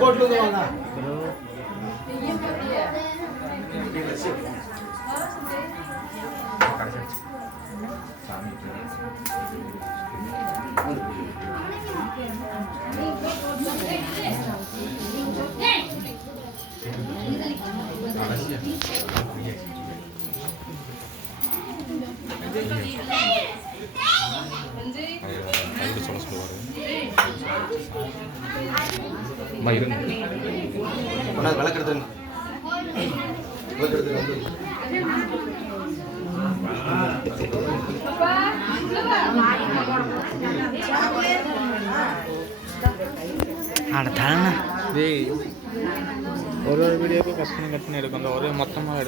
కోట్లు விளக்கெடுத்துருங்க விளக்கெடுத்துருங்க அட தானே ஒரு ஒரு வீடியோவுக்கு கஷ்டம் கட்டணும் எடுக்கும் அந்த ஒரே மொத்தமாக எடுக்கும்